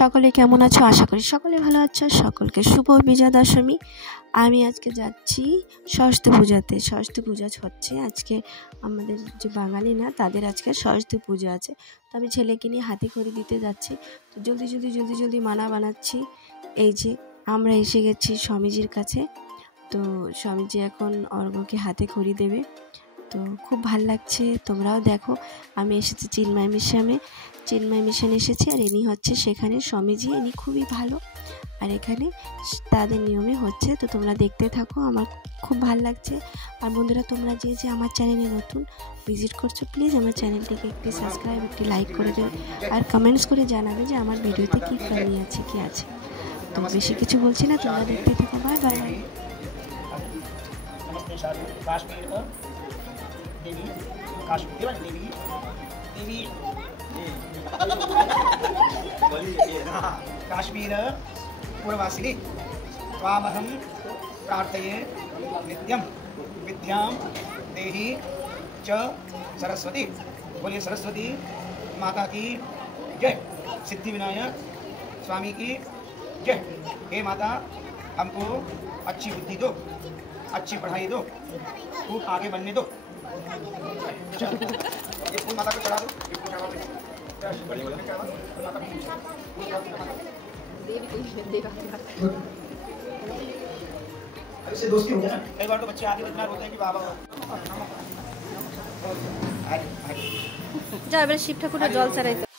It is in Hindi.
সকলে কেমন আছো? আশা করি সকলে ভালো আছো। সকলকে শুভ বিজয়া দশমী। আমি আজকে যাচ্ছি সরস্বতী পূজাতে। সরস্বতী পূজা হচ্ছে আজকে, আমাদের যে বাঙালি না তাদের আজকে সরস্বতী পূজা আছে। তো আমি ছেলেকে নিয়ে হাতে খড়ি দিতে যাচ্ছি। তো জলদি মালা বানাচ্ছি। এই যে আমরা এসে গেছি স্বামীজির কাছে। তো স্বামীজি এখন অর্ঘ্যকে হাতে খড়ি দেবে। তো খুব ভাল লাগছে, তোমরাও দেখো। আমি এসেছি চিন্ময় মিশনে এসেছি। আর ইনি হচ্ছে সেখানে স্বামীজি, ইনি খুবই ভালো। আর এখানে তাদের নিয়মে হচ্ছে, তো তোমরা দেখতে থাকো। আমার খুব ভাল লাগছে। আর বন্ধুরা, তোমরা যে আমার চ্যানেলে নতুন ভিজিট করছো, প্লিজ আমার চ্যানেলটিকে একটি সাবস্ক্রাইব, একটি লাইক করে দেবে। আর কমেন্টস করে জানাবে যে আমার ভিডিওতে কী ফানি আছে, কী আছে। তো বেশি কিছু বলছি না, তোমরা দেখতে থাকো। Bye bye. देवी काश्मीर देवी देवी काश्मीर पूर्ववासिनी त्वामहं प्रार्थये नित्यं विद्यां देहि च सरस्वती। बोलिए सरस्वती माता की जय। सिद्धि विनायक स्वामी की जय। हे माता, हमको अच्छी बुद्धि दो, अच्छी पढ़ाई दो, खूब आगे बढ़ने दो। ये फूल माता को चढ़ा दो। इससे दोस्ती हो गया। कई बार तो बच्चे आगे इतना रोते हैं कि बाबा যা এবারে শিব ঠাকুরের জল ছাড়াইতে।